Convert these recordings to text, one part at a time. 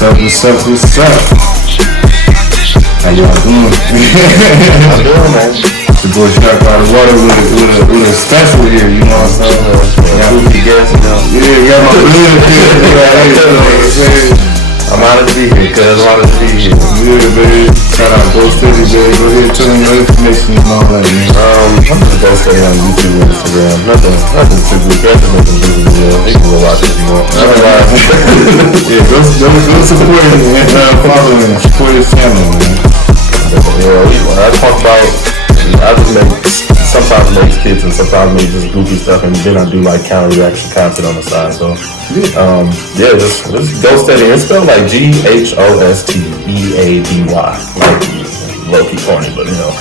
What's up? How y'all doing? I'm doing, man. The boy Shark out of water with a special here, you know what I'm saying? Yeah, goofy guest, you know. Yeah, got my good kid. I'm honored to be here, cuz. I'm honored to be here. Yeah, baby. Shout out Ghosteady, baby. Go ahead, tell me your information and all that, man. I'm just Ghosteady on YouTube and Instagram. Nothing too good. Guys just making music videos. You can go watch it if you want. Yeah, go support him, man. Follow him. Support his channel, man. Yeah, I talk about, I just make, sometimes make skits and sometimes make just goofy stuff, and then I do like counter reaction content on the side. So, yeah, just Ghosteady. It's spelled like Ghosteady, like low-key corny, but you know.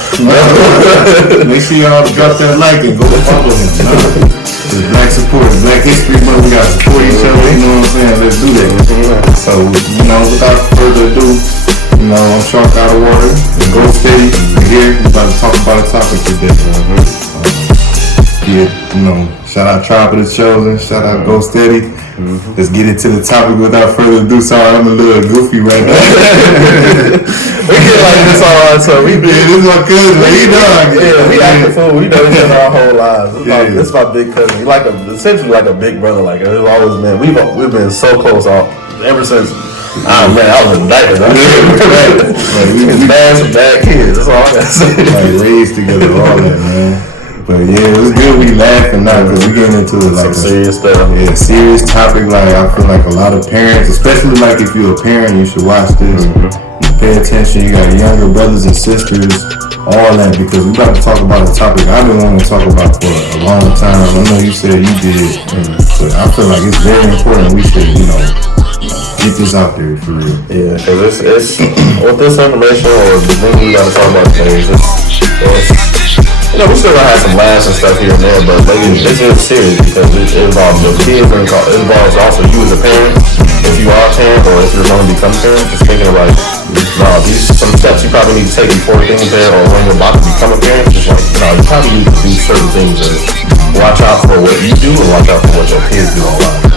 Make sure y'all drop that like and go follow him. It's Black support, Black History Month. We gotta support each other. You know what I'm saying? Let's do that. So, you know, without further ado. You know, I'm Shark out of water, and Ghosteady. We're here. We're about to talk about a topic today. Yeah, you know, shout out Tribe of the Chosen, shout out Ghosteady. Let's get into the topic without further ado. Sorry, I'm a little goofy right now. We get like this all right, so we this is my cousin, man. We act the fool. We know each other our whole lives. This is my big cousin. He's like essentially like a big brother. Like it's always been. We've been so close ever since. Man, I was a diaper. It's bad kids. That's all I gotta say. Like raised together, all that, man. But yeah, it was good. We laughing now because we getting into it like some serious stuff. Yeah, serious topic. Like I feel like a lot of parents, especially like if you're a parent, you should watch this. You pay attention. You got younger brothers and sisters, all that, because we about to talk about a topic I've been wanting to talk about for a long time. I know you said you did, but I feel like it's very important. We should, get this out there for real. Yeah, because it's with this information or the thing we got to talk about today is we still gonna have some laughs and stuff here and there, but this is serious because it involves your kids and it involves also you as a parent. If you are a parent or if you're going to become a parent, just thinking like, these some steps you probably need to take before being a parent or when you're about to become a parent. Just like, you probably need to do certain things to watch out for what you do and watch out for what your kids do online.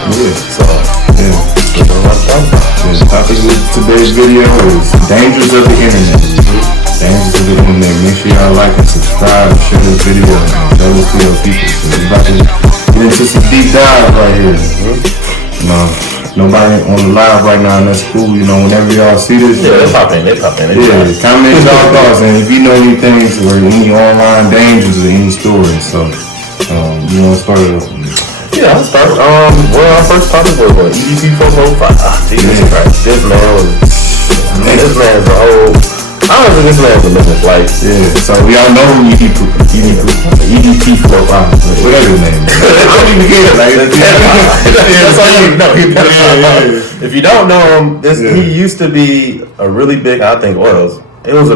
The topic of today's video is dangers of the internet. Dangers of the internet. Make sure y'all like and subscribe and share this video and tell this to your people. So we're about to get into some deep dive right here. Nobody on the live right now, and that's cool. Whenever y'all see this, they pop in. Comment y'all thoughts, and if you know any things or any online dangers or any stories. So, you want to start it off? Yeah, I'll start. Our first topic was EDP 405. Jesus Christ. This man's a whole. I don't think this man's a business. Like, so y'all know who EDP 405. Whatever his name is. I don't even get it. That's all you know. If you don't know him, he used to be a really big. I think he was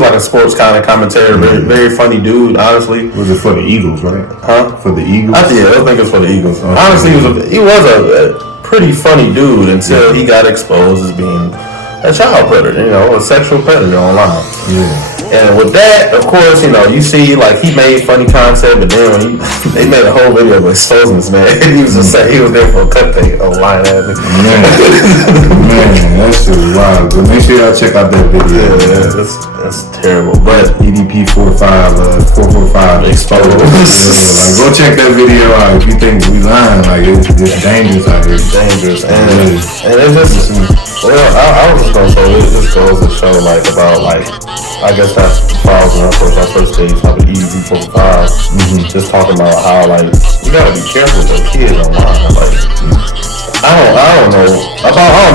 like a sports kind of commentator, very, very funny dude, honestly. Was it for the Eagles, right? Huh? For the Eagles? I think it's for the Eagles. Okay. Honestly, he was a pretty funny dude until he got exposed as being a child predator, a sexual predator online. Yeah. And with that, of course, you see, like, he made funny content, but then they made a whole video of exposing this man. He was just saying he was there for a cut thing online. Man, that shit was wild. But make sure y'all check out that video. Yeah, that's terrible. But EDP 445 exposed. Like, go check that video out if you think we lying. Like, it's dangerous out here. It's dangerous. And it's just, I was just gonna say, it just goes to show, like, about, like, I guess that falls in our first stage, probably EDP 405. Just talking about how, like, you gotta be careful with your kids online. Like, I don't know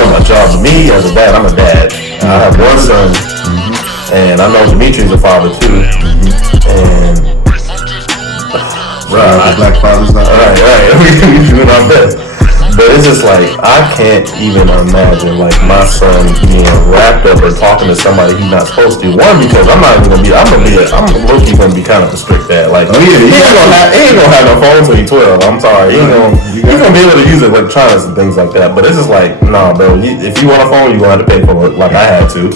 my job. Me as a dad, I'm a dad. I have one son, and I know Dimitri's a father too. And black fathers, right. We doing our best. But it's just like, I can't even imagine, like, my son being wrapped up or talking to somebody he's not supposed to. One, because I'm low-key gonna be kind of a strict dad. Like, he ain't gonna have no phone till he's 12. I'm sorry. He ain't You're gonna be able to use electronics and things like that, but it's just like, nah, bro. If you want a phone, you're gonna have to pay for it, like I had to.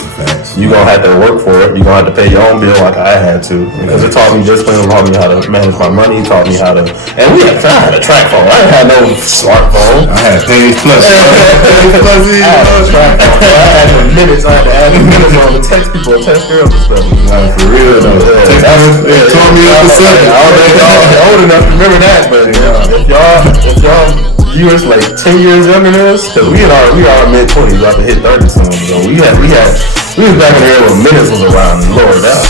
You're gonna have to work for it. You're gonna have to pay your own bill, like I had to, because it taught me discipline, it taught me how to manage my money, it taught me how to. And I had a track phone. I didn't have no smartphone. I had Page Plus. I had a track phone. I had the minutes. I had to add the minutes on to text people, text girls and stuff. Like, for real though. It tore me up a second. I don't know if y'all old enough to remember that, but if y'all viewers like 10 years younger than us, because we are mid-20s, about to hit 30 soon. So we was back in there when minutes was around. Lord, that.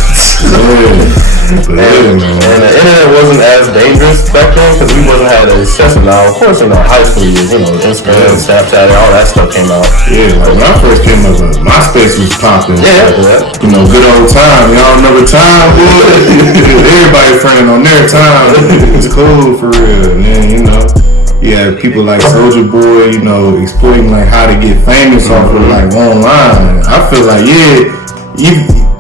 And the internet wasn't as dangerous back then because we wasn't had the access. Now, of course, high school years, Instagram, Snapchat, all that stuff came out. Yeah, like when I first came up, MySpace was popping. Yeah, good old time. Y'all remember time, boy? Everybody friend on their time. It's cool for real. And then, you have people like Soulja Boy, exploiting like how to get famous off of like online. I feel like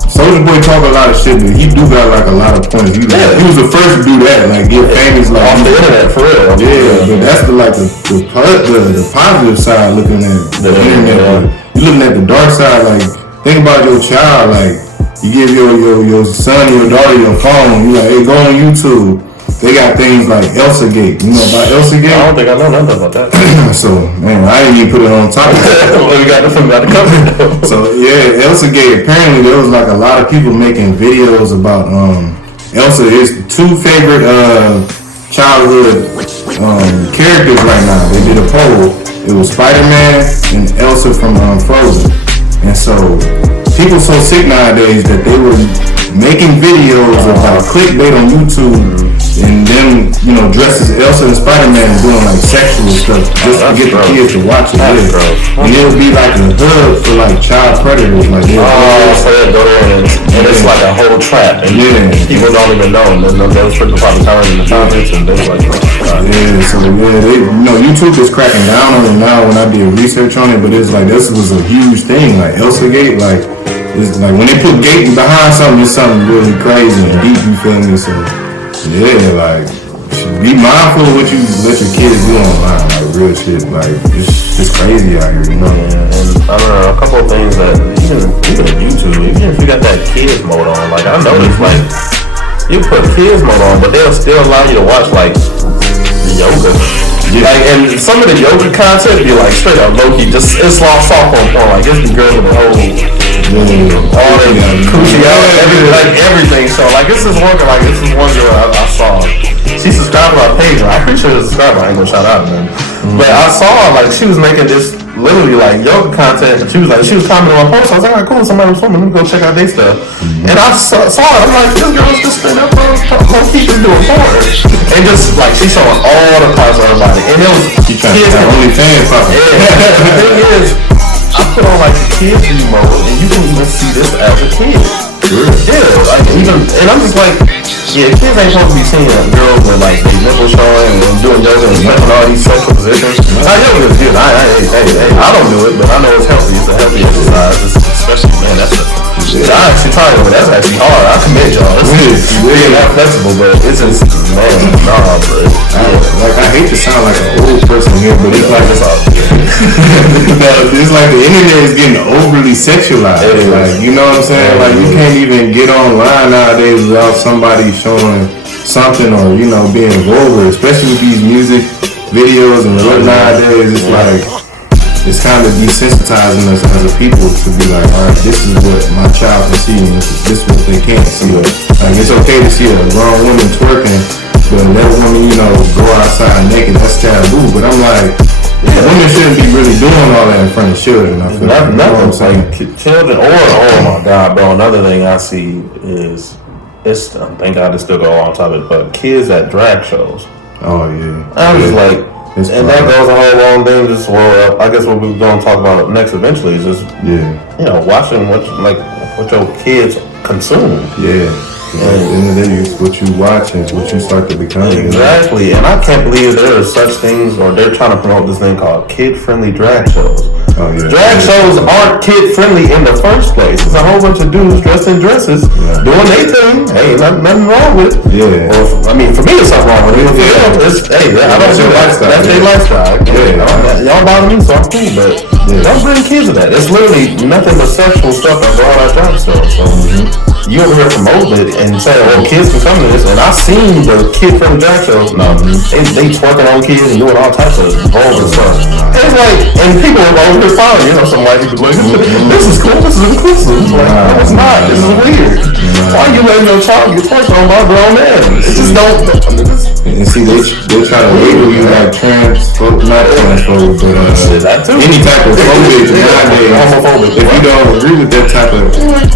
Soulja Boy talk a lot of shit, but he do got like a lot of points. He was the first to do that, like get famous like off the internet for real. Yeah, but that's the positive side looking at the internet. You looking at the dark side, like think about your child, like you give your son or your daughter your phone, you like, hey, go on YouTube. They got things like Elsagate. You know about Elsagate? I don't think I know nothing about that. So, man, I didn't even put it on top of that. Well, we got the cover. So, yeah, Elsagate, apparently there was like a lot of people making videos about Elsa. His two favorite childhood characters right now. They did a poll. It was Spider-Man and Elsa from Frozen. And so, people so sick nowadays that they were making videos about clickbait on YouTube and them, dressed as Elsa and Spider-Man doing like sexual stuff just to get the kids to watch it. And it would be like a hub for like child predators. Like so they go there and it's like a whole trap. And people don't even know. And then those people probably turn in the comments and things like that. YouTube is cracking down on it now when I did research on it, but it's like this was a huge thing. Like Elsagate, like it's like when they put gate behind something, it's something really crazy and deep. You feel me? So yeah, like be mindful of what you let your kids do online. Like real shit. Like it's crazy out here. Yeah, and I don't know, a couple of things that even at YouTube, even if you got that kids mode on, like I noticed, like you put kids mode on, but they'll still allow you to watch like yoga. Yeah. Like, and some of the yoga content be like straight up low key, just it's all soft on porn. Like it's the girl with the whole all the coochie out, everything. So like this is one girl, I saw. She subscribed to our page. I'm pretty sure she's a subscriber. I ain't gonna shout out to them. But I saw like she was making this literally like yoga content. She was commenting on my post. I was like, alright, cool. Somebody was filming. Let me go check out their stuff. And I saw it. I'm like, this girl's just straight up keep just doing porn. And just like she's showing all the parts of her body. And it was kids only fans. The thing is, I put on like the kids mode, and you can even see this as a kid. Yeah, like even, and I'm just like, yeah, kids ain't supposed to be seeing girls with like their nipples showing and doing yoga and making all these sexual positions. Yoga is good. I don't do it, but I know it's healthy. It's a healthy exercise. It's especially, man, I actually tried it, but that's actually hard. I commend y'all. It's really not flexible, but it's just, man, nah, bro. I hate to sound like an old person here, but it's like it's like the internet is getting overly sexualized. Like, you know what I'm saying? Like you can't even get online nowadays without somebody showing something or being vulgar, especially with these music videos and what nowadays. It's like it's kind of desensitizing us as a people to be like, all right, this is what my child can see and this is what they can't see. Like it's okay to see a grown woman twerking, but let a woman go outside naked, that's taboo. But I'm like, women shouldn't be really doing all that in front of children. I feel like children, oh my God, bro. Another thing I see is thank God this still go on top of it, but kids at drag shows. Oh yeah, I'm just like, and that goes a whole long thing. Just I guess what we're going to talk about next eventually is just watching what your kids consume. Yeah. At the end of the day, it's what you watch and what you start to become. Exactly, and I can't believe there are such things, or they're trying to promote this thing called kid-friendly drag shows. Oh, yeah. Drag shows aren't kid friendly in the first place. It's a whole bunch of dudes dressed in dresses doing their thing. Hey, nothing wrong with it. Yeah. Or, I mean, for me, it's something wrong with it. For them, it's, hey, I don't do that. That's their lifestyle. Y'all bother me, so I'm cool, but don't bring kids to that. It's literally nothing but sexual stuff that go on our drag show. So you over here promote it and say, "Oh, kids can come to this," and I seen the kid from the drag show. No, they twerking on kids and doing all types of vulgar stuff. And it's like, and people are over here following, some white people like, "This is cool, this is inclusive." It's like, no, it's not. This is weird. Why are you letting your child get twerked on by a grown man? It just don't. And see, they try to label you like transphobe, not transphobe, but any type of phobic nowadays. Homophobic. If you don't agree with that type of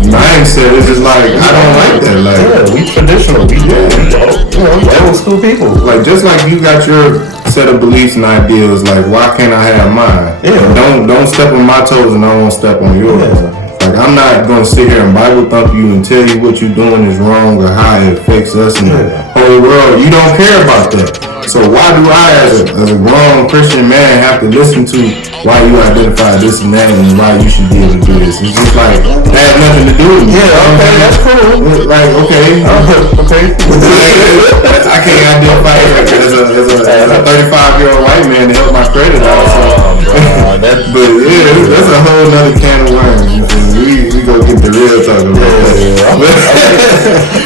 mindset, it's just like, I don't like that. Like, we traditional. We old school people. Like, just like you got your set of beliefs and ideals, like, why can't I have mine? Yeah. Don't step on my toes and I won't step on yours. Yeah. Like, I'm not gonna sit here and Bible thump you and tell you what you're doing is wrong or how it affects us and the whole world. You don't care about that. So why do I, as a grown Christian man, have to listen to why you identify this and that and why you should be able to do this? It's just like, that has nothing to do with me. Yeah, okay, that's cool. Like, okay. I can't identify as a 35-year-old white man to help my credit also. But yeah, that's a whole nother can of worms. We go get the real talk about that.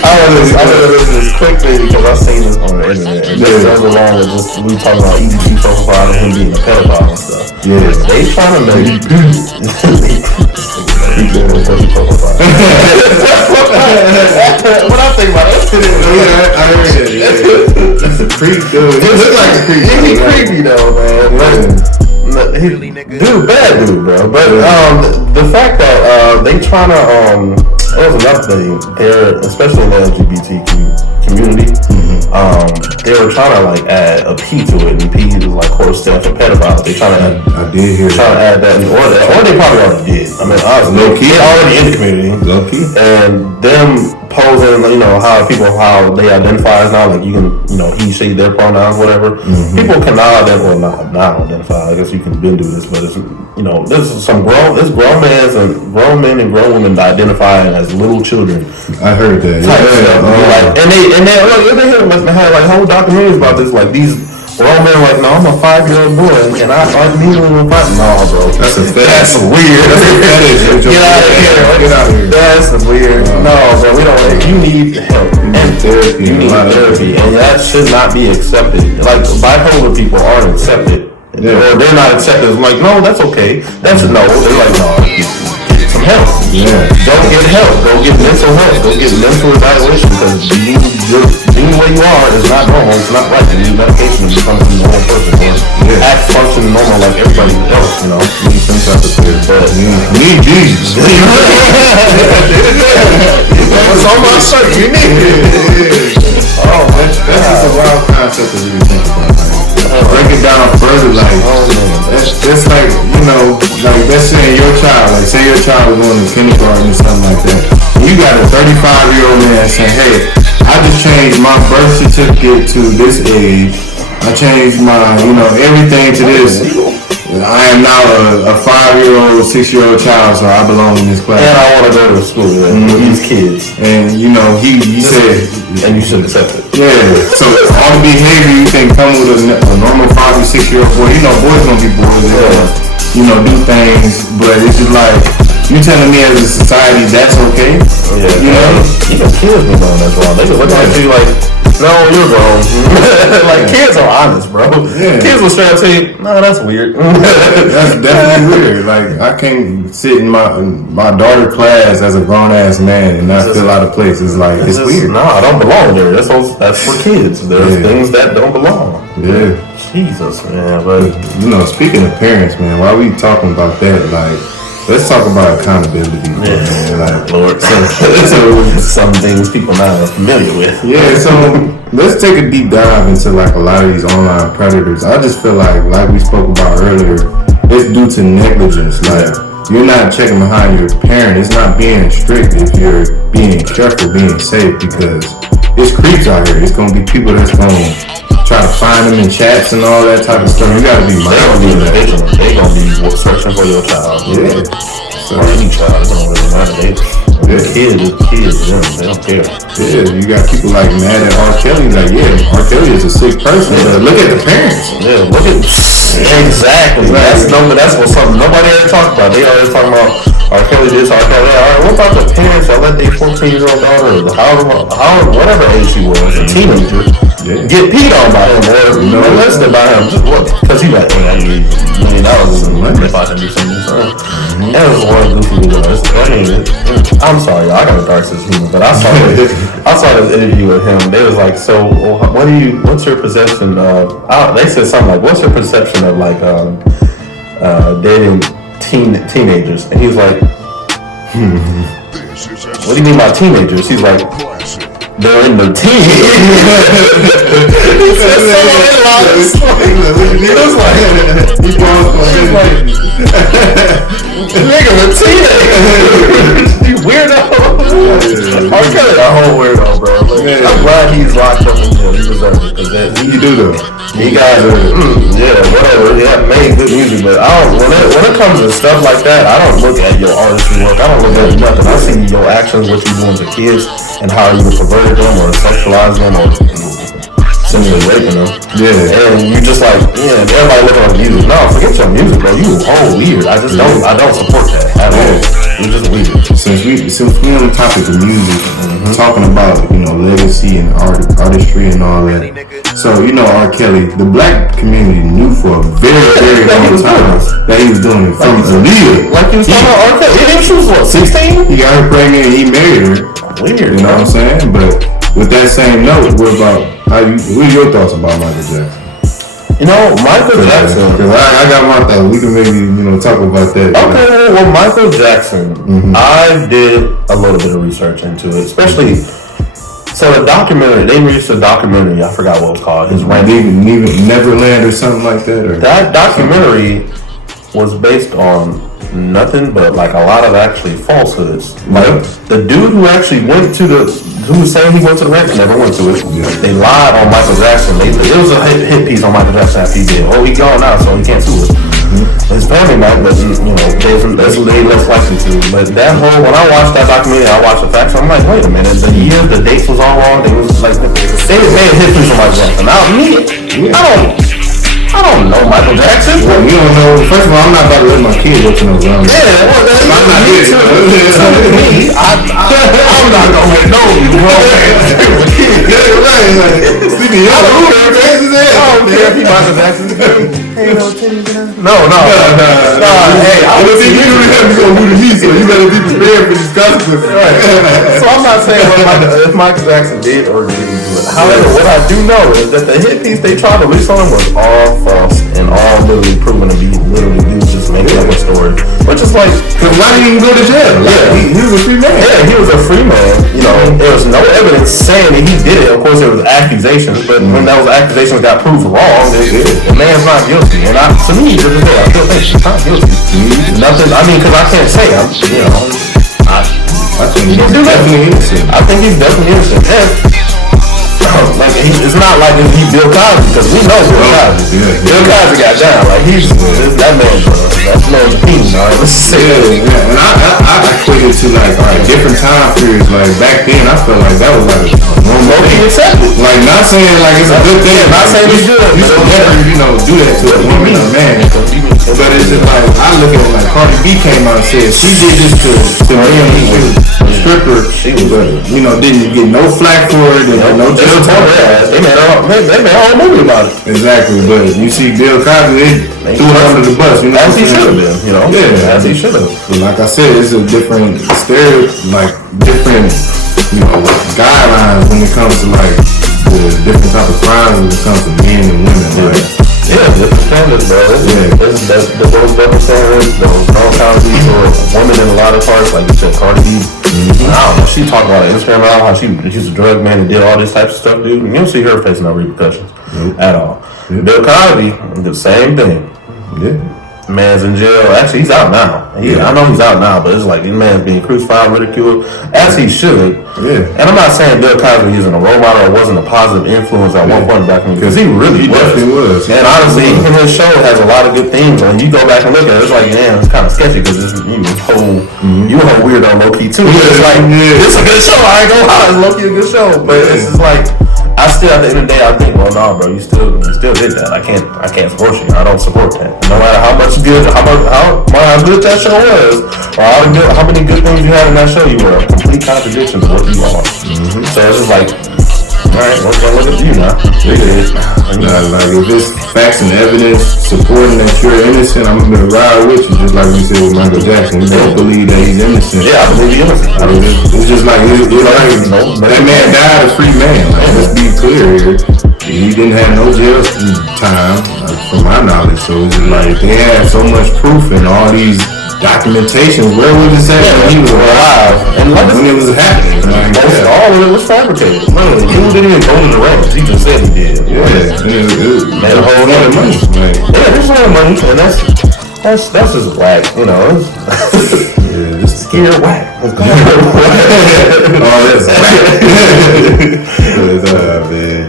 I want to listen to this quickly because I seen this on the internet. And this goes along with just we talking about EBT profile and him being a pedophile and stuff. Yeah, they trying to make what I think about it. I heard it. Yeah. That's a creep, dude. He look like a creep. He creepy though, man. Dude, bad dude, bro. But the fact that they trying to that was another thing. They're, especially in the LGBTQ community, they were trying to like add a P to it, and P is like quote stand for pedophile. They trying to add that, or they probably already did. I mean, honestly, they're already in the community, low key, and them posing, how they identify as now, like you can, he, she, their pronouns, whatever. People can not identify. I guess you can do this, but it's, this is grown men and grown women identifying as little children. I heard that. They had like whole documentaries about this, like these grown men like, no, I'm a 5-year-old boy and I immediately went fight. No, bro, that's weird. Get out of here. That's weird. No, bro, we don't. You need help. You need therapy, and that should not be accepted. Like bipolar people aren't accepted, or they're not accepted. It's like, no, that's okay. That's no. They're like, no, get some help. Yeah, don't get help. Go get mental help. Go get mental evaluation because being the way you are is not normal. It's not right. You need medication to become a normal person or act function normal like everybody else. You need some type of therapy, but you need Jesus. What's on my shirt? You need it. Oh, that's just a wild concept to really think about. Break it down further, like that's like, like that's saying your child, like say your child is going to kindergarten or something like that. And you got a 35-year-old man saying, hey, I just changed my birth certificate to this age. I changed my, everything to this. I am now a 5-year-old, 6-year-old child, so I belong in this class. And I want to go to school with these kids. And he said, and you should accept it. Yeah. So all the behavior you think come with a normal 5 or 6-year-old boy. Boys gonna be boys. Do things, but it's just like you telling me as a society that's okay. Even kids be knowing that's wrong. They can look at you like, no, you're wrong. Like kids are honest, bro. Yeah. Kids will straight up say, no, that's weird. That's definitely weird. Like I can't sit in my daughter's class as a grown ass man and not feel out of place. It's like it's weird. No, I don't belong there. That's for kids. There's things that don't belong. Yeah. Jesus, man. But speaking of parents, man, while we talking about that, like, let's talk about accountability. Yeah, like, Lord. So some things people not familiar with. Yeah, so let's take a deep dive into like a lot of these online predators. I just feel like we spoke about earlier, it's due to negligence. Like you're not checking behind your parent. It's not being strict if you're being careful, being safe, because it's creeps out here. It's gonna be people that's gonna try to find them in chats and all that type of stuff. You gotta be mindful of that. They gonna be searching for your child. Yeah. Or any child. It don't really matter. Kids, they don't care. Yeah, you got people like mad at R. Kelly. Like, yeah, R. Kelly is a sick person, but look at the parents. Yeah, look at exactly. That's what something nobody ever talked about. They always talking about R. Kelly this, R. Kelly that. All right, what about the parents that let their 14-year-old daughter, however, whatever age she was, a teenager, get peed on by him or molested by him? Just what? Because he like, I need $1 million in money if I can do something. That was one goofy videos. I'm sorry, I got a dark sense of humor, but I saw this interview with him. They was like, so what's your perception of? They said something like, what's your perception of like dating teenagers? And he was like, what do you mean by teenagers? He's like, they're in their teens. He said nigga, we're teenagers. You weirdo. R. Kelly a whole weirdo, bro. I'm glad he's locked up in jail. He deserves it. Cause You do though. he got whatever. Yeah, made good music, but I don't. When it comes to stuff like that, I don't look at your artistry work. I don't look at nothing. I see your actions, what you doing to kids, and how you perverted them or sexualized them or essentially raping them. Yeah. And you just like, everybody looking at music. No, forget your music, bro. You whole weird. I don't support that at all. You're just weird. Since we on the topic of music, talking about legacy and artistry and all that. So R. Kelly, the black community knew for a very, very long time that he was doing it from Aaliyah. Like he was talking about R. Kelly. She was what, 16? He got her pregnant and he married her. Weird. You know what I'm saying? But with that same note, what are your thoughts about Michael Jackson? Michael Jackson. Because I got my thoughts. We can maybe talk about that. Okay, well, Michael Jackson, I did a little bit of research into it, especially. So the documentary, they released a documentary. I forgot what it was called. His Neverland or something like that. Or that documentary was based on nothing but like a lot of actually falsehoods. Like the dude who actually who was saying he went to the ranch never went to it. They lied on Michael Jackson. It was a hit piece on Michael Jackson after he did. Oh, he gone now, so he can't sue it. His family might, but that's less likely to. But that whole, when I watched that documentary, I watched the facts. I'm like, wait a minute, the years, the dates was all wrong. They was like, they made a hit piece on Michael Jackson. Now me, I don't know Michael Jackson. Well, you don't know. First of all, I'm not about to let my kids go to no ground. I'm not here. I'm not gonna let no grown man. I don't care if he Michael Jackson. No. Hey, I was you gonna do to me, so you better be prepared for these consequences. So I'm not saying if Michael Jackson did or didn't do it. However, what I do know is that the hit piece they tried to release on him was all false and all literally proven to be literally dudes just making up a story. Which is like, why did he even go to jail? He was a free man. Yeah, he was a free man. There was no evidence saying that he did it. Of course, there was accusations, but when those accusations got proved wrong, the man's not guilty. And to me, to this day, I still think he's not guilty. Nothing. I mean, because I can't say I think he's definitely innocent. I think he's definitely innocent. Like it's not like he Bill Cosby, because we know Bill Cosby. Bill Cosby got down. Like that man's a fiend. Let's say that. And I equate it to different time periods. Like back then, I felt like that was like a normal thing. Like not saying like it's a good thing. Not saying it's good. You should never do that to a woman or man. But it's just like I look at it like Cardi B came out and said she did this to him. She was a stripper. She was didn't get no flack for it. No jail time. They made a whole movie about it. Exactly, but you see Bill Cosby, they threw it under the bus. As he should have been. As he should have. Like I said, it's a different different guidelines when it comes to the different type of crimes when it comes to men and women. Different standards, bro. Those double standards, those wrong Cosby for women in a lot of parts, like you said, Cardi B. I don't know. She talked about her Instagram and how she's a drug man and did all this type of stuff, dude. And you don't see her facing no repercussions at all. Bill Cosby, the same thing. man's in jail. Actually, he's out now. I know he's out now, but it's like this man's being crucified, ridiculed, as he should. Yeah. And I'm not saying Bill Cosby isn't a role model or wasn't a positive influence at one point back in, because he really definitely was. And honestly, even his show has a lot of good things. When you go back and look at it, it's like, damn, it's kind of sketchy because you a whole weirdo low key too. It's like, it's a good show. I ain't gonna lie, it's low key a good show, but it's just like, I still, at the end of the day, I think, well, no, bro, you still did that. I can't support you. I don't support that. No matter how much good, how good that show was, or how many good things you had in that show, you were a complete contradiction to what you are. So it's just like, all right, let's go look at you now. Like if it's facts and evidence supporting that you're innocent, I'm gonna ride with you. Just like we said with Michael Jackson, we don't believe that he's innocent. Yeah, I believe he's innocent. It's just like that man died a free man. Like, let's be clear here. He didn't have no jail time, from my knowledge. So it's just like they had so much proof and all these documentation. Where was this at when he was alive? And when it was happening, all of it was fabricated. Literally, he didn't even go to the ranch. He just said he did. It made a whole lot of money. Yeah, there's a lot of money, and that's just whack. You know, just scared whack. Oh, that's whack. Man.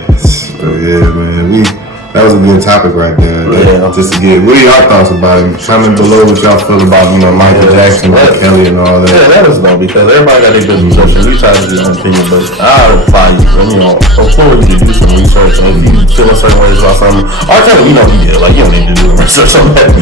That was a good topic right there. Just to get, what are y'all thoughts about it? Comment below what y'all feel about, Michael Jackson, R. Kelly, and all that. Yeah, let us know, because everybody got their business perception. We try to do our opinion, but I apply you, implore you to do some research. And if you feel a certain ways about something, R. Kelly, he did. Like, you don't need to do research on that.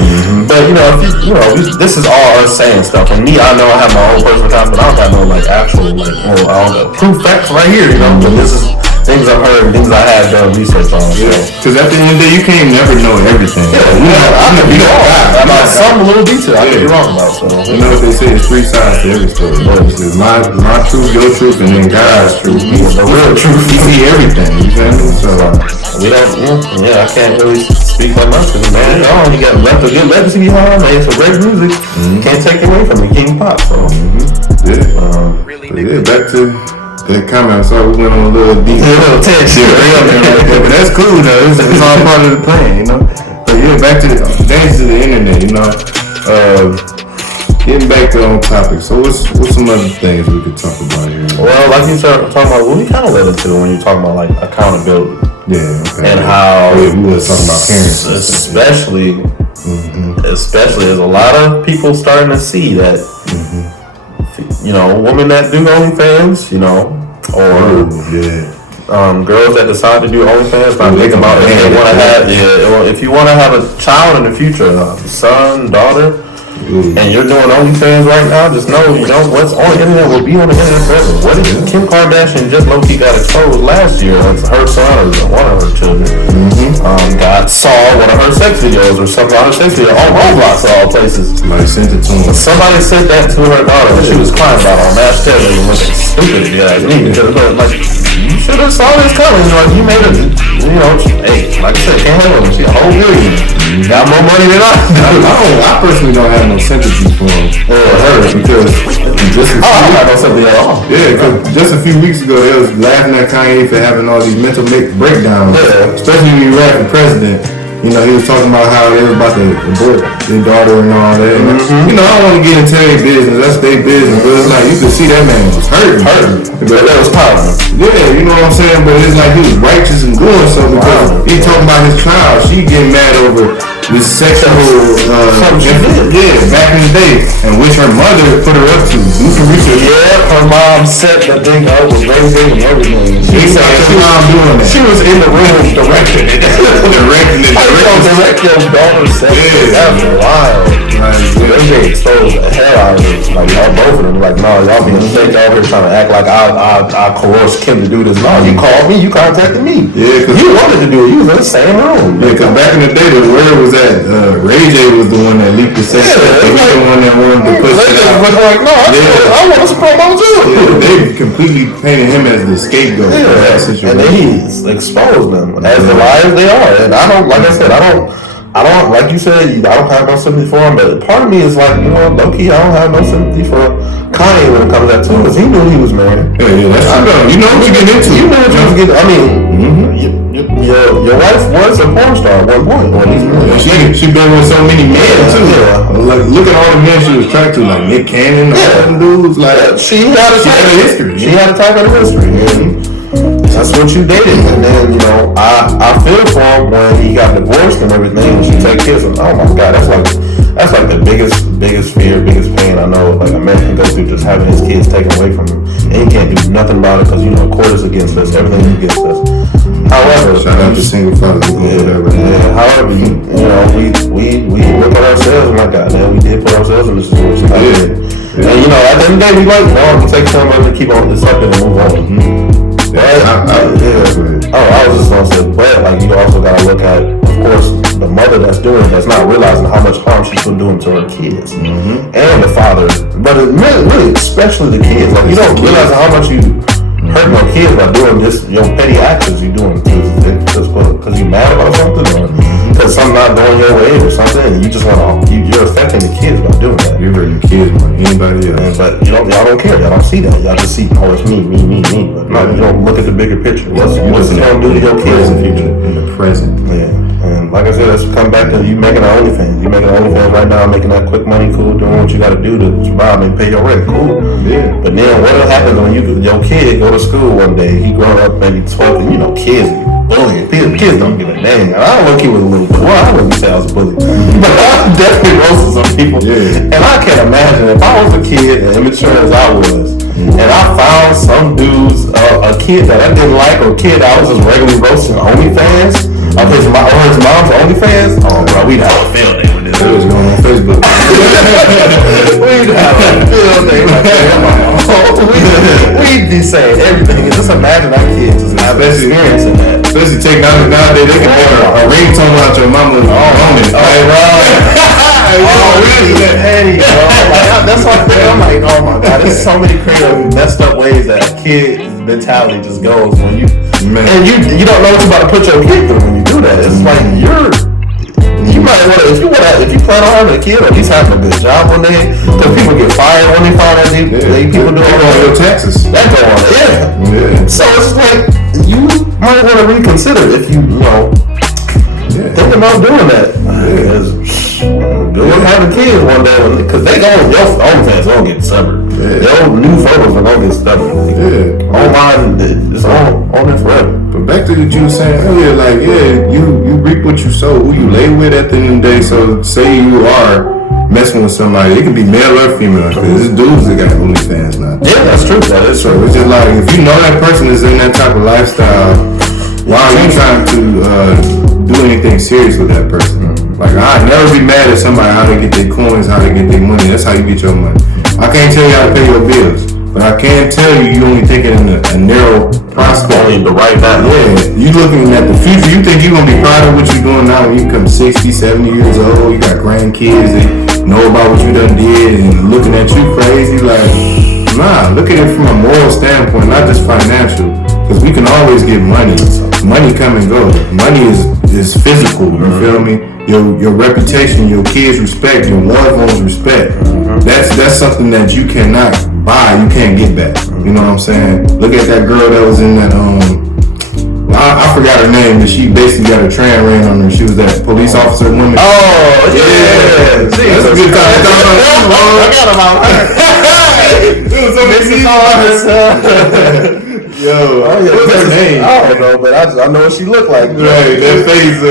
But if this is all us saying stuff. And me, I know I have my own personal time, but I don't got no actual I don't got proof facts right here. But this is things I've heard, things I have done research on. Because at the end of the day, you can't never know everything. I could be wrong about some little detail. I could be wrong about. So you know what they say? It's three sides to every story. It's my truth, your truth, and then God's truth. The real truth. He see everything. You feel me? So we don't. I can't really speak that much because man, he got left a good legacy behind. Made some great music. Can't take it away from me, King Pop. So back to that comment. So we went on a little deep. A little tangent. But that's cool though. It's all part of the plan, But back to the dangers of the internet, Getting back to on topic. So what's some other things we could talk about here? Well, like you started talking about, we kind of led into when you talk about accountability. Yeah. Okay. And how we were talking about parents, especially there's a lot of people starting to see that women that do OnlyFans, or girls that decide to do OnlyFans, not think about if they want to have, if you want to have a child in the future, a son, daughter, and you're doing OnlyFans right now, just know, what's on the internet will be on the internet forever. What if Kim Kardashian just low-key got exposed last year? Her son, or one of her children, saw one of her sex videos, or some other sex video on Roblox, of all places. Somebody sent it to him. Somebody sent that to her daughter, and she was crying about it on Mash Television and looking stupid if you ask me. But you should have saw this coming. You made it. Hey, like I said, can't handle it. She a whole million. Got more money than I. I personally don't have no sympathy for her because I don't have no sympathy at all. Yeah, because just a few weeks ago they was laughing at Kanye for having all these mental breakdowns. Yeah. Especially when he ran for president. He was talking about how they was about to abort their daughter and all that. And I don't want to get into their business. That's their business. But it's like you could see that man was hurting. But that was powerful. Yeah, you know what I'm saying? But it's like he was righteous and doing so because he talking about his child. She getting mad over this sexual back in the day, and which her mother put her up to. Do some research. Yeah, her mom set the thing up with raising and everything. She said her mom doing that. She was in the room directing it. Direct your daughter's sex. That was wild. They exposed the hell out of it. Y'all both of them. No, y'all being fake out here trying to act like I coerced Kim to do this. No, you called me, you contacted me. Yeah, because you wanted to do it. You was in the same room. Yeah, because back in the day, the word was that Ray J was the one that leaked the sex. He was the one that wanted to push it out. I want to promote too. Yeah, they completely painted him as the scapegoat for that situation. And then he's exposed them as the liars they are. And I don't, like I said, I don't, like you said, I don't have no sympathy for him, but part of me is like, low-key, I don't have no sympathy for Kanye when it comes to that too, because he knew he was married. Yeah, that's true. You know what you're getting into. You know what you're getting into. I mean, your wife was a porn star at one point when he's married. She she been with so many men too. Yeah. Like, look at all the men she was attracted to, like Nick Cannon, all them dudes. Like, she had a type of history. She had a type of history. That's what you dated, and then I feel for him when he got divorced and everything. And she take kids, and oh my god, that's like the biggest fear, biggest pain I know. Like a man can go through just having his kids taken away from him, and he can't do nothing about it because court is against us, everything's against us. However, shout out to single fathers who go whatever. Yeah. However, we look at ourselves and like, God damn, we did put ourselves in this situation. And at the end of the day, we like, no, we take some of it, keep on this up and move on. I was just gonna say, but like you also gotta look at, of course, the mother that's doing it, that's not realizing how much harm she's still doing to her kids, and the father, but really, especially the kids. Like you don't realize how much you hurt your kids by doing just your petty actions you doing just because you mad about something or because something not going your way or something, and you just you're affecting the kids by doing that. You're hurting kids more than anybody else. But y'all don't care. Y'all don't see that. Y'all just see, it's me. But no, you don't look at the bigger picture. What's it gonna do to your kids in the future? In the present. Yeah. And like I said, let's come back to you making an OnlyFans. You making an OnlyFans right now, making that quick money, cool, doing what you got to do to survive and pay your rent, cool. Yeah. But then what happens when your kid go to school one day? He growing up maybe 12, and kids bullying. Kids don't give a damn. I don't know if he was a little. Well, I wouldn't say I was a bully, but I definitely roasted some people. Yeah. And I can't imagine if I was a kid and immature as I was, and I found some dudes, a kid that I didn't like, or a kid I was just regularly roasting OnlyFans. His mom's OnlyFans. Oh, bro, we'd have a field day with this. It was going on Facebook. We'd have a field day. We'd be saying everything. Just imagine our kids just have experiencing that. Especially technology nowadays, they can make a ringtone out your mama on it. Really petty, bro. Like, that's why I'm like, oh my god, there's so many creative, messed up ways that kid mentality just goes when you. Man. And you don't know what you're about to put your kid through when you do that. It's like you might want to, if you plan on having a kid, at least having a good job one day, because people get fired when they find out people do all your taxes. That go on, yeah. So it's like you might want to reconsider if you think about doing that. You'll have kids one day because your OnlyFans gonna get stubborn. Your new photos are gonna get stubborn. Online, it's on there forever. But back to what you were saying earlier, like you reap what you sow, who you lay with at the end of the day. So say you are messing with somebody, it can be male or female. Because there's dudes that got OnlyFans now. Yeah, that's true. That is true. So it's just like if you know that person is in that type of lifestyle, why are you trying to do anything serious with that person? Like, I'd never be mad at somebody how they get their coins, how they get their money. That's how you get your money. I can't tell you how to pay your bills, but I can tell you only thinking in a narrow prospect. Only the right value. Yeah, you looking at the future. You think you're going to be proud of what you're doing now when you become 60, 70 years old. You got grandkids that know about what you done did and looking at you crazy. Like, nah, look at it from a moral standpoint, not just financial. Because we can always get money. Money come and go. Money is physical, you feel me? Your reputation, your kids' respect, your loved ones' respect. That's something that you cannot buy, you can't get back. You know what I'm saying? Look at that girl that was in that I forgot her name, but she basically got a tram ran on her. She was that police officer woman. Oh, yeah. That's a good time. I got about her. It was so Yo, what's her name? I don't know, but I know what she looked like. Right, that face.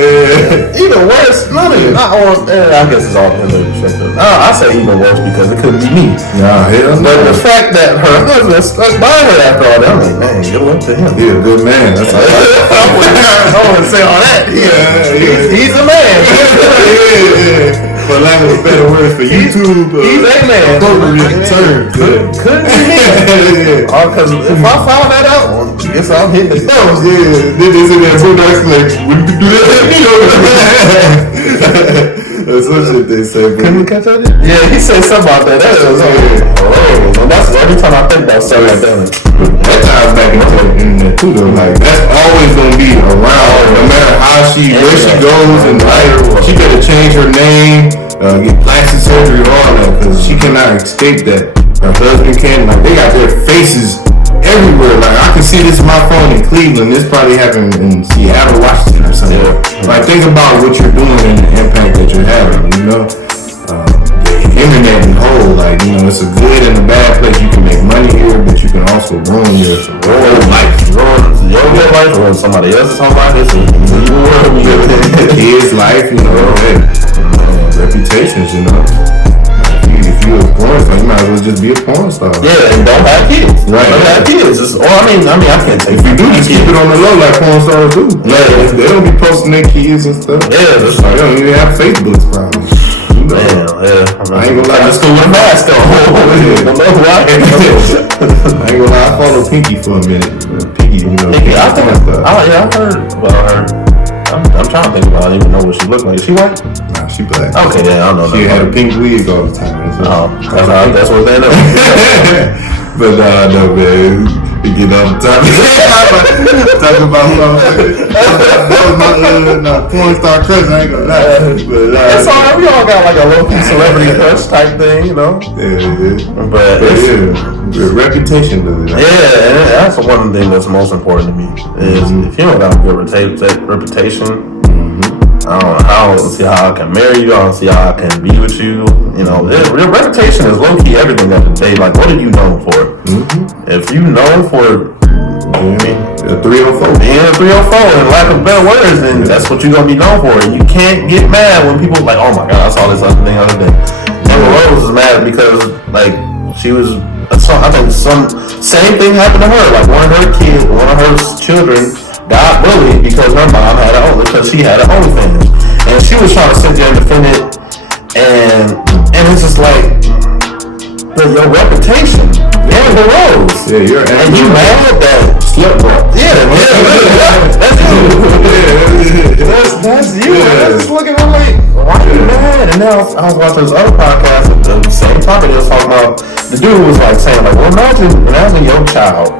Even worse, I guess it's all in the perspective. I say even worse because it couldn't be me. Nah, but the fact that her husband stuck by her after all that, I'm like, man, good luck to him. He's a good man. That's all I wouldn't say all that. He's a man. For lack of a better word for YouTube, he's a man. Term. Couldn't be me. Because if I found that out, I guess I'm hitting the thumbs. Yeah, then they say that so nice, like, when you do that, that's what shit they say. Couldn't you catch that? Yeah, he said something about that. That was hilarious. And that's every time I think about something like that. That ties back into the internet too, though. Like, that's always gonna be around, no matter how where she goes, and like, she could have changed her name, get plastic surgery, all that, because she cannot escape that. Her husband can. Like, they got their faces everywhere. Like I can see this my phone in Cleveland. This probably happened in Seattle, Washington, or something. Yeah. Like think about what you're doing and the impact that you're having. You know, the internet in whole, like it's a good and a bad place. You can make money here, but you can also ruin your whole life. Ruin your life, ruin somebody else's whole life. It's kids' life. Reputations. If you're a porn star, you might as well just be a porn star. Yeah, and don't have kids. Right. Don't have kids. I can't take. If you do, just keep it on the low like porn stars do. Yeah. They don't be posting their kids and stuff. Yeah, that's like, they don't even have Facebooks probably. Damn, yeah. I ain't gonna lie. Let's go with a mask on. I don't know why. I ain't gonna lie. I followed Pinky for a minute. Pinky, Pinky, I heard about her. I'm trying to think about. I don't even know what she looked like. Is she white? Nah, she black. Okay, yeah, I don't know. She had a pink wig all the time. That's what they know. But no, man. We get off the topic. Talking about my porn star crush. I ain't gonna lie. It's alright. We all got like a low-key celebrity crush type thing, Yeah. But the reputation does it. Yeah, and that's one thing that's most important to me. Is if you don't got a good reputation. I don't see how I can marry you. I don't see how I can be with you. Your reputation is low-key everything at the day. Like, what are you known for? If you known for a 304, being a 304 and lack of better words, then that's what you're gonna be known for. And you can't get mad when people like, oh my god, I saw this other thing the other day. Amber Rose is mad because like she was. I think some same thing happened to her. Like one of her children got bullied because her mom had because she had an OnlyFans, and she was trying to sit there and defend it, and it's just like your reputation, Amber Rose. Yeah, you're and you mad at that slut walk. Yeah, that's you. That's you. I was just looking, I'm like, why are you mad? And now I was watching this other podcast, the same topic they was talking about. The dude was like saying, like, well, imagine your child,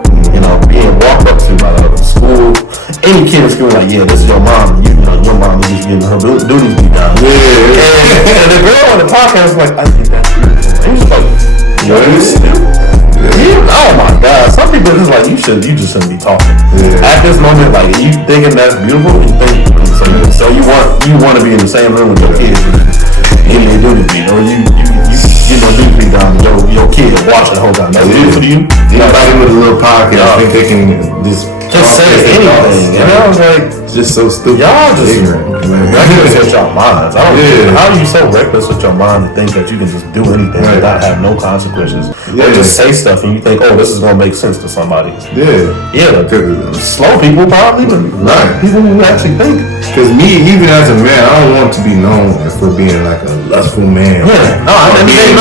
being walked up to by the school, any kid in school, like, yeah, this is your mom, your mom is just getting her duties be done. Yeah. And the girl on the podcast was like, I think that's beautiful. And he was like, oh my god, some people are just like, you just shouldn't be talking. At this moment, like, you thinking that's beautiful, so you want to be in the same room with your kids and they do it, or do be down your kid watch the whole time. That's beautiful to you. Anybody with a little podcast think they can just say anything. And I was like, just so stupid. Y'all just ignorant. Reckless with your minds. How are you so reckless with your mind to think that you can just do anything and not have no consequences? Or just say stuff and you think, oh, this is gonna make sense to somebody. Slow people probably, but not people who actually think. Because me, even as a man, I don't want to be known for being like a lustful man. No.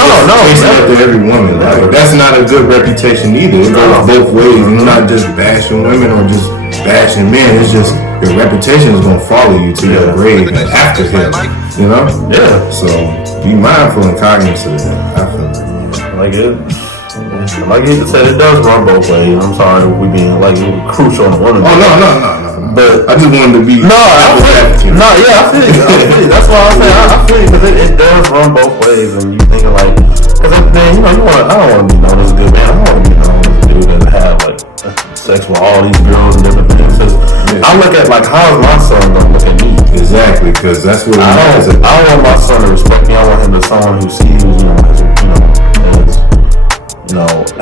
To every woman. Like, that's not a good reputation either. It goes both ways. You're not just bashing women or just bashing men. It's just your reputation is gonna follow you to your grave after him. Yeah. So be mindful and cognizant of that. I feel like you said, it does run both ways. I'm sorry we being like crucial on the woman. Oh no. But I just wanted to be. I feel you. That's why I'm saying I feel you because it does run both ways, and you thinking like, because then I don't want to be known as a good man. I want to be known as a dude that have like sex with all these girls and different things. I look at like, how is my son gonna look at me? Exactly, because that's what I don't want my son to respect me. I want him to be someone who sees,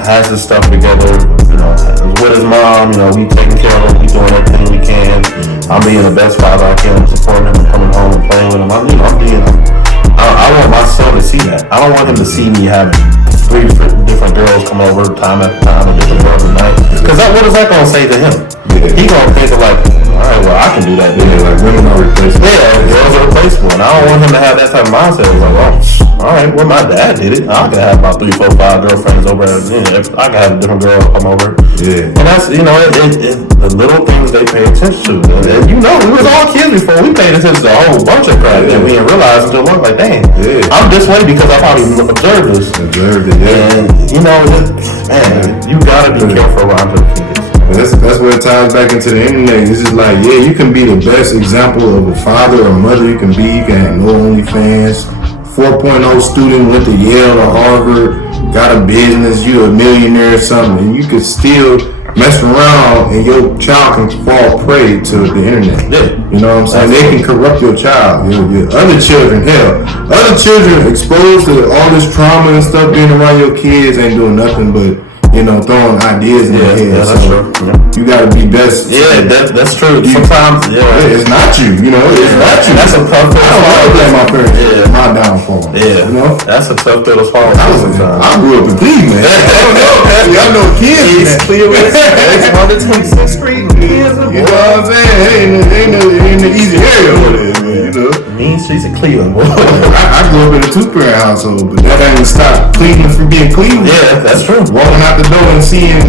has his stuff together, with his mom, we taking care of him, we doing everything we can. I'm being the best father I can, supporting him and coming home and playing with him. I want my son to see that. I don't want him to see me having 3 different girls come over time after time and different girls at night. Because what is that going to say to him? He going to think of like, alright, well, I can do that. Like women are replaceable. Girls are replaceable. And I don't want him to have that type of mindset. It's like, alright, well, my dad did it. I can have about 3, 4, 5 girlfriends over. I can have a different girl come over. Yeah. And that's, the little things they pay attention to. And we was all kids before. We paid attention to a whole bunch of crap that we didn't realize until we're like, dang, I'm this way because I probably observed this. And, you gotta be careful around your kids. That's where it ties back into the internet. It's just like, you can be the best example of a father or mother you can be. You can have no OnlyFans. 4.0 student, went to Yale or Harvard, got a business, you a millionaire or something, and you could still mess around and your child can fall prey to the internet. Yeah. You know what I'm saying? They can corrupt your child. Your other children, hell, other children exposed to all this trauma and stuff being around your kids ain't doing nothing but, throwing ideas in their head. Yeah, that's true. Yeah. You gotta be best. Yeah, that's true. Sometimes, it's not you. It's not you. That's a tough pill to swallow. I don't blame my parents. Yeah, my downfall. Yeah, that's a tough pill to swallow. I grew up in Cleveland. I don't know. I know kids. Cleveland. It's on the 26th Street. You know what I'm saying? Ain't the easy area over there, man. Mean streets of Cleveland, boy. I grew up in a two-parent household, but that ain't stop Cleveland from being Cleveland. Yeah, that's true. Walking out the door and seeing,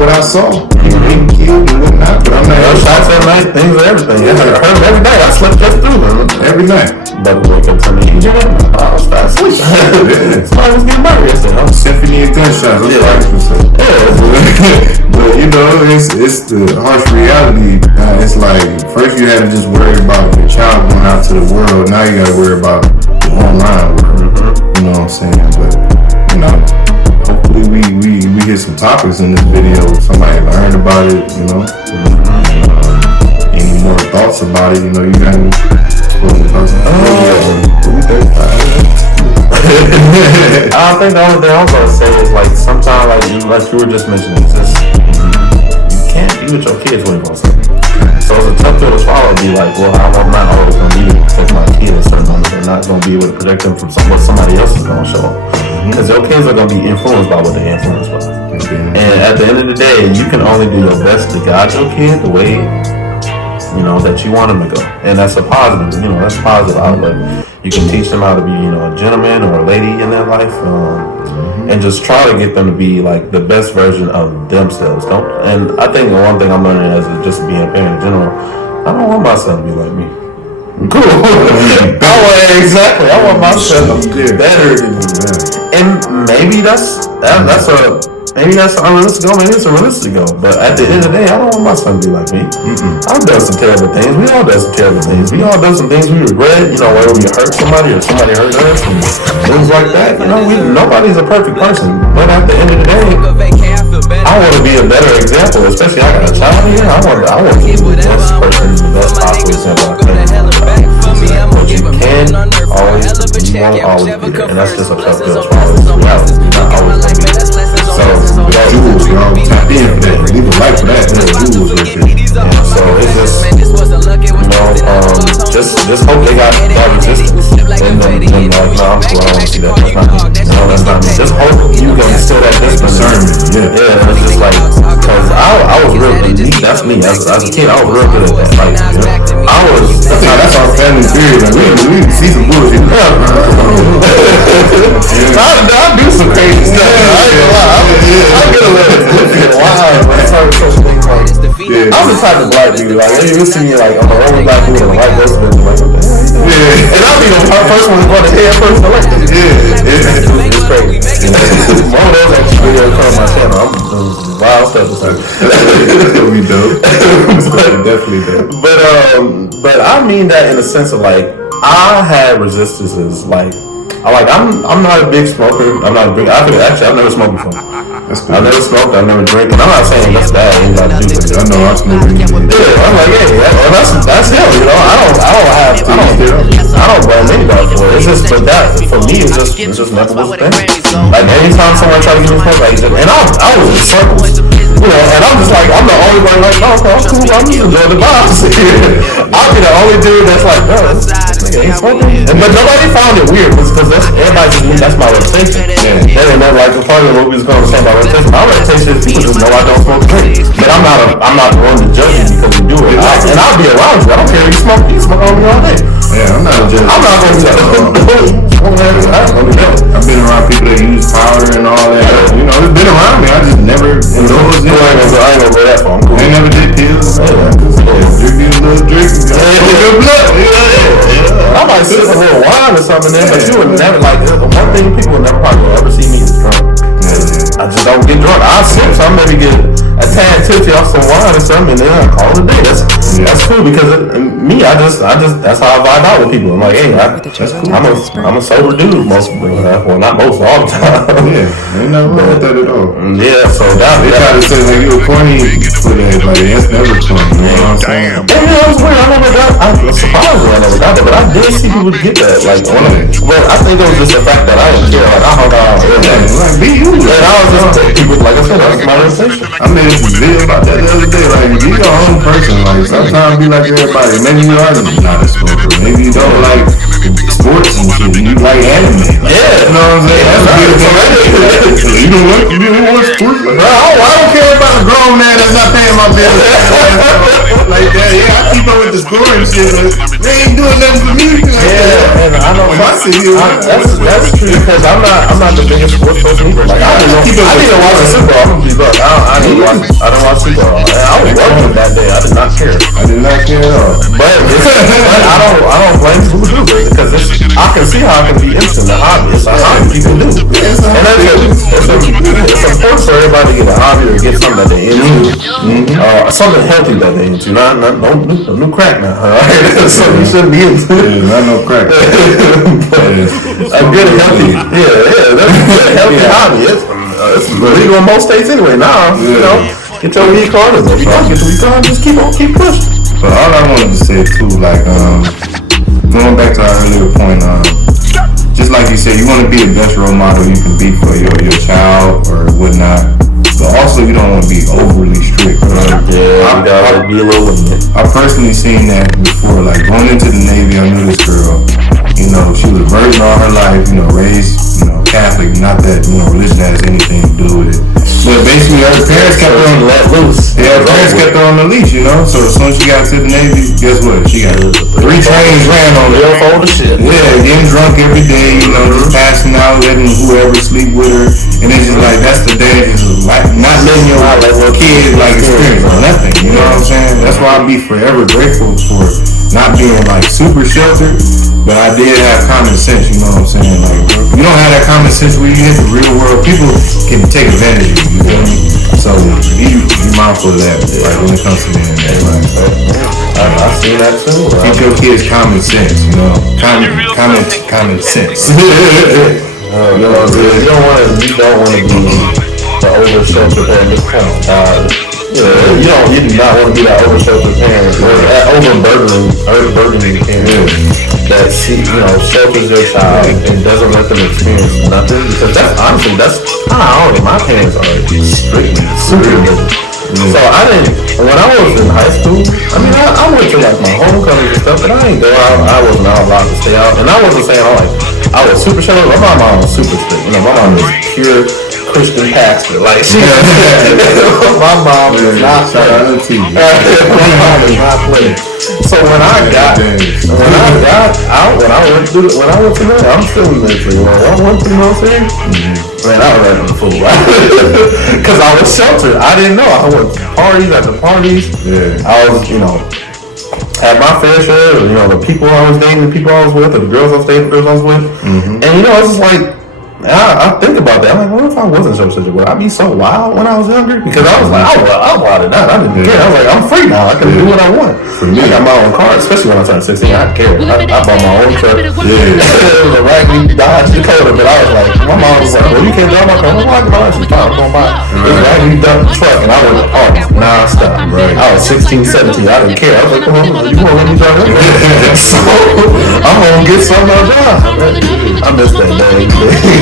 what I saw. People getting killed and whatnot. But I'm not. Shots at night, things and everything. Yeah, I heard them every night. I slept just through them. Every night. But wake up to me, I was fast asleep. Somebody was getting murdered yesterday. Symphony of gunshots. But it's the harsh reality. It's like first you had to just worry about your child going out to the world. Now you got to worry about the online world. You know what I'm saying? But hopefully we hit some topics in this video. Somebody learned about it. Any more thoughts about it? You got any closing thoughts? I think the only thing I was gonna say is like sometimes like you were just mentioning, just you can't be with your kids 24/7. So it's a tough pill to swallow. Be like, well, I'm not always gonna be able to protect my kids. Certain moments, I'm not gonna be able to protect them from what somebody else is gonna show up. Because your kids are gonna be influenced by what they're influenced by. And at the end of the day, you can only do your best to guide your kid the way that you want them to go, and that's a positive. That's a positive outlook. You can teach them how to be, a gentleman or a lady in their life, and just try to get them to be like the best version of themselves. And I think the one thing I'm learning as just being a parent in general, I don't want my son to be like me. Cool. I want my son to be better than me. And maybe that's unrealistic goal. Maybe it's a realistic goal. But at the end of the day, I don't want my son to be like me. I've done some terrible things. We all done some terrible things. We all done some things we regret. Whether we hurt somebody or somebody hurt us and things like that. Nobody's a perfect person. But at the end of the day, I want to be a better example. Especially I got a child here. I want to be the best person, the best possible example I can. But you can always, you won't always be there. And that's just a tough pill to swallow. Not always going to be there. So, jewels, y'all tap in for that. Leave a like for that. Jewels right there. So it's just hope they got resistance. And then like, no, I'm cool. I don't want to see that. That's not me. Just hope you can instill that discipline. Yeah, it's just like, because I was real, that's me. As a kid, I was real good at that. Like, I think that's our family theory. Like, we see some bullshit. I do some crazy stuff. I ain't gonna lie. I get a little wild when I start social things like, I'm the type of black dude, like, you see me like, I'm the only black dude in a white husband, like, and I'll be the first one to go to head first, like, it's crazy. One of those actually videos come on my channel, I'm doing wild stuff. It's gonna be dope. It's definitely dope. But I mean that in the sense of like, I had resistances, like, I'm not a big smoker. I've never smoked before. I've never smoked. I've never drank. And I'm not saying that's bad. Ain't got to do with it. I know I smoke. Yeah, I'm like, that's him. I don't blame anybody for it. It's just, but that for me, it's just never was a thing. Like anytime someone tried to give me smoke, and I was in circles, and I'm just like, I'm the only one like, oh, okay, I'm cool. I'm just enjoying the vibes. I'll be the only dude that's like, bro, nigga ain't smoking. But nobody found it weird because everybody just knew that's my reputation. They didn't know like the part of the movie is going to talk about reputation. My reputation is people just know I don't smoke drink. But I'm not one to judge you because you do it. And I'll be around you. I don't care if you smoke on me all day. Yeah, I'm not a judge. I'm not going to judge. I've been around people that use powder and all that. It's been around me. I just never indulged in it. I ain't gonna go that far. I'm cool. I ain't never did pills. Drink a little drink. Good blood. I might sip a little wine or something there, but you would never like one thing people would never probably ever see me is drunk. I just don't get drunk. I'll sip some, maybe get a tad tipsy off some wine or something, and then I call it a day. That's cool because me, I just that's how I vibe out with people. I'm like, hey, I'm a sober dude most, well, not most, all the time. Yeah, ain't nothing wrong with that at all. Yeah, so they try to say like you're corny for that, like that's never corny. You know what I'm saying? Yeah, it was weird. I never got. I surprisingly I never got that, but I did see people get that. Like, well, I think it was just the fact that I didn't care. Like, I hung out everything. Like, be you. And I was just people, like I said, that was my realization. I made a video about that the other day. Like, be your own person. Like, sometimes be like everybody. Maybe you are not a smoker. Maybe you don't like sports and shit. You like anime. Like, yeah, you know what I'm saying? That's a good thing. You know what? You don't want sports. Like, I don't care about a grown man that's not paying my bills. Like that. Yeah, I keep up with the score and shit. But they ain't doing nothing for me. Like, yeah, and I know that's true because I'm not the biggest sports person either. Like, I didn't watch the Super Bowl. I'm gonna be look. I didn't watch Super Bowl. I was working that day. I did not care. I did not care at all. But I don't blame people who do it because I can see how it can be interesting. A hobby. It's a hobby people do. And it's important for everybody to get a hobby or get something that they're into. Something healthy that they're into. Not no crack now. Alright, something you shouldn't be into. Not no crack. A good healthy, that's a good healthy hobby. It's legal in most states anyway. Now, you know, get your weed card. If you don't get your weed card, just keep pushing. But all I wanted to say too, like, going back to our earlier point, just like you said, you want to be the best role model you can be for your child or whatnot. But also, you don't want to be overly strict. Yeah, you gotta be a little limit. I personally seen that before. Like, going into the Navy, I knew this girl. You know, she was a virgin all her life. You know, raised, Catholic. Not that religion has anything to do with it. But basically, her parents kept her on let loose. Yeah, her parents kept her on the leash. So as soon as she got to the Navy, guess what? She got 3 trains ran on her. Full of shit. Yeah, getting drunk every day. Just passing out, letting whoever sleep with her, and it's just like that's the day. Like not letting your kids experience nothing. You know what I'm saying? That's why I be forever grateful for not being super sheltered, but I did have common sense. You know what I'm saying? Like you don't have that common sense when you hit the real world. People can take advantage of you. You feel me? So be mindful of that. Like when it comes to the internet. I see that too. Teach your kids common sense. Common sense. You don't want to be the over-sheltered parent. You do not want to be that over-sheltered parent or that overburdening parent that shelters their child and doesn't let them experience nothing. Because that's honestly how my parents are strictly super. So when I was in high school, I went to my homecoming and stuff, but I didn't go out. I was not allowed to stay out, and I wasn't saying I was super sheltered. My mom was super strict. My mom was pure Christian pastor. Like my mom is not playing. My mom is not playing. So when I got out, when I went to military, I'm still in military. When I went to the military, man, I was running the fool. Because I was sheltered. I didn't know. I went to parties after parties. Yeah. I was, had my fair share of, the people I was dating, the people I was with, or the girls I was dating, the girls I was with. Mm-hmm. And, it's just like, I think about that. I'm like, what if I wasn't so such a would I be so wild when I was younger? Because I was like, I wilded out. I didn't care. I was like, I'm free now. I can do what I want. For me, I got my own car, especially when I turned 16. I didn't care. I bought my own truck. Yeah. It was a Raggedy Dodge Dakota, but I was like, my mom was like, well, you can't drive my car. I'm like, well, I can buy it. I'm going to buy it. It was a Raggedy Dodge truck, and I went to parties non-stop. Right. I was 16, 17. I didn't care. I was like, well, you want to let me drive it? So I'm going to get something to drive. I miss that day.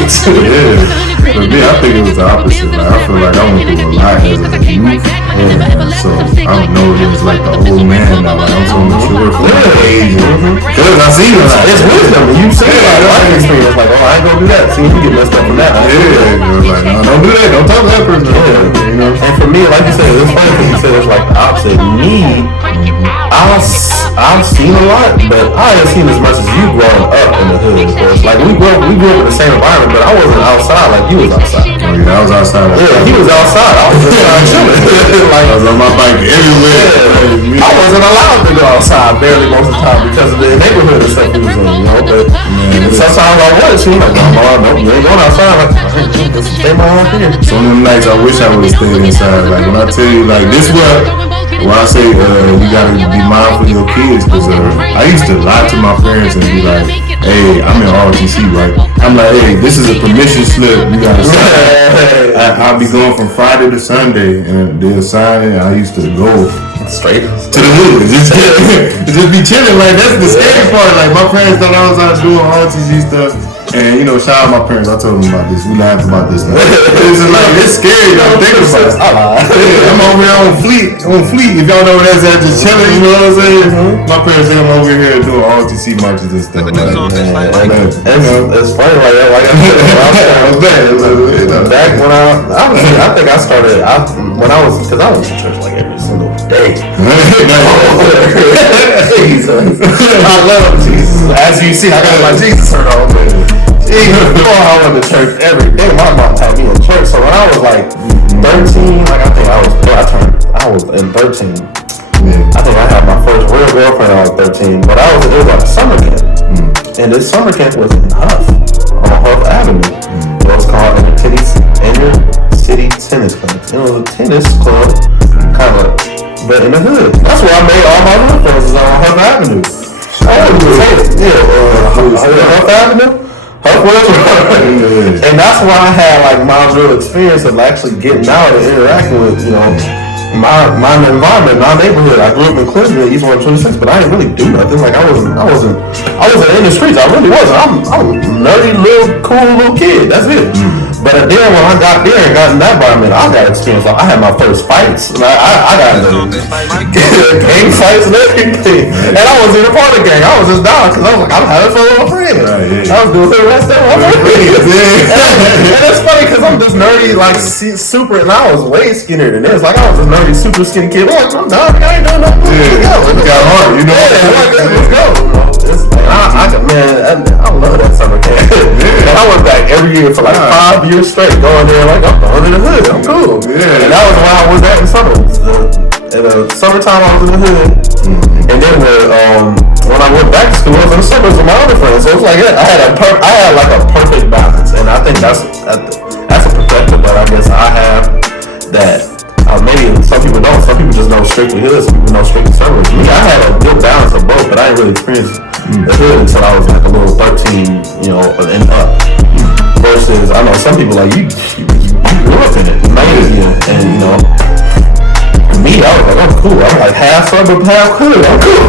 Yeah. For me, I think it was the opposite. Like, I feel like I went through a lot as a youth. So I don't know if it was like the old man now. Like I'm so mature for my age. Because I see it. It's wisdom. You say life experience. Like, I ain't gonna do that. See, you get messed up from that. Yeah. Like, no, don't do that. Don't talk to that person. And for me, like you said, it's funny because you said it's like the opposite. Me, I've seen a lot, but I haven't seen as much as you growing up in the hood, of course. Like we grew up in the same environment, but I wasn't outside like you was outside. Oh yeah, I was outside. Yeah, he was outside. I was just chilling. Like, I was on my bike everywhere. Yeah. I wasn't allowed to go outside barely most of the time because of the neighborhood and stuff we was in, But sometimes I wanted to. Like, no, you ain't going outside. Like, stay in in my own fear. Some of them nights I wish I would have stayed inside. Like when I tell you, like this when I say you gotta be mindful of your kids, because I used to lie to my parents and be like, hey, I'm in ROTC, right? I'm like, hey, this is a permission slip. You gotta sign. I'll be going from Friday to Sunday, and they'll sign it. I used to go straight to the hood, just be chilling. Like that's the scary part. Like my parents thought I was out doing ROTC stuff. And shout out my parents. I told them about this. We laughed about this. It's scary. Don't think about it. I'm over here on Fleet. If y'all know where that's at, just chilling. You know what I'm saying? My parents think I'm over here doing ROTC marches and stuff. It's funny like that. Like back when I think I started. Because I was in church like every single day. Jesus, I love Jesus. As you see, I got my Jesus shirt on. Even before I went to church every day, my mom had me in church. So when I was like 13, like I was in 13. I think I had my first real girlfriend when I was 13. But it was like a summer camp. And this summer camp was in Huff, on Huff Avenue. It was called Inner City Tennis Club. It was a tennis club, kind of, but in the hood. That's where I made all my hood friends, on Huff Avenue. Huff Avenue. And that's why I had like my real experience of actually getting out and interacting with my environment, my neighborhood. I grew up in Clinton, East 126, but I didn't really do nothing. Like I wasn't in the streets. I really wasn't. I'm a nerdy cool little kid. That's it. But then when I got there and got in that environment, I got experience. Like, I had my first fights. I got gang fights and everything. And I wasn't even a part of the gang. I was just down because I was like, I'm having fun with my friends. Right, I was doing the rest of my friends. And it's funny because I'm just nerdy, like super, and I was way skinnier than this. Like I was a nerdy, super skinny kid. Like, I'm done. I ain't doing nothing. Let's go. Let's go. I love that summer camp. And I went back every year for like 5 years straight, going there like I'm going in the hood. I'm cool. And that was when I was at the summer. In the summertime, I was in the hood. And then when I went back to school, I was in the suburbs with my other friends. So it was like I had like a perfect balance, and I think that's a perspective that I guess I have that. Maybe some people don't. Some people just know strictly hood. Some people know strictly suburbs. Me, I had a good balance of both, but I didn't really experience the hood until I was like a little 13, and up. Versus, I know some people like you grew up in it, and me, I was like, I'm cool. I'm like half suburb, half hood. I'm cool.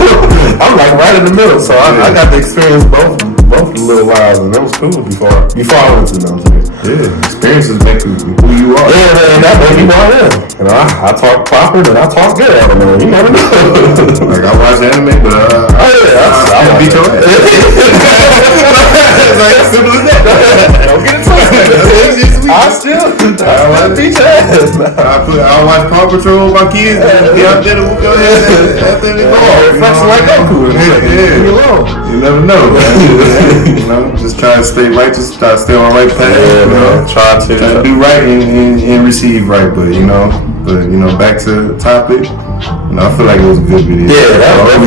I'm like right in the middle. So I got to experience both the little lives, and that was cool before I went to them. Yeah, experiences make you who you are. Yeah, man, that made me who I am. And I talk proper, and I talk good out of it. You never know. Like I watch anime, but I beat your ass. It's like simple as that. Don't get it twisted. I beat your ass. I watch Paw Patrol with my kids. Get out there to whoop your ass after they go off. Flexing like Goku. Yeah. You never know, man. Just try to stay righteous, try to stay on the right path. Try to do right and receive right, but back to the topic. I feel like it was a good video. Yeah, that was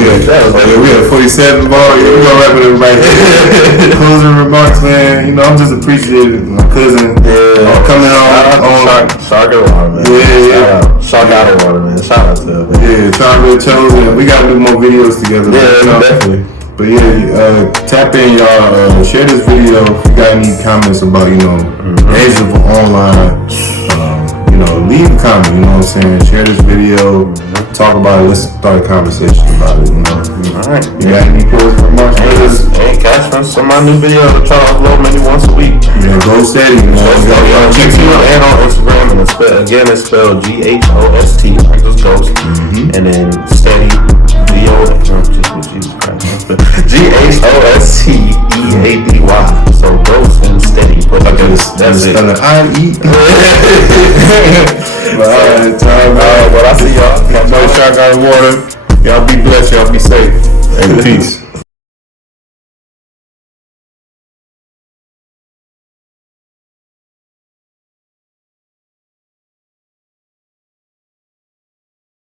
good. We had 47 ball. Yeah, we're gonna wrap it up right there. Closing remarks, man. I'm just appreciative my cousin coming on. Shark out of water, man. Shark out of water, man. Shout out to him. Yeah, Chocolate Chosen. We gotta do more videos together. Yeah, definitely. But tap in, y'all. Share this video if you got any comments about, edge of online. Leave a comment, you know what I'm saying? Share this video, talk about it, let's start a conversation about it, Alright. You got any closing remarks? Hey, catch me on my new video to try to upload maybe once a week. Yeah, Ghosteady, man. Check me out and on Instagram, and it's spelled Ghost, like just Ghost, and then Steady, Jesus Christ, Ghosteady. So Ghost and Steady. That's it. Alright, I see y'all. No shark out of water. Y'all be blessed. Y'all be safe. And peace.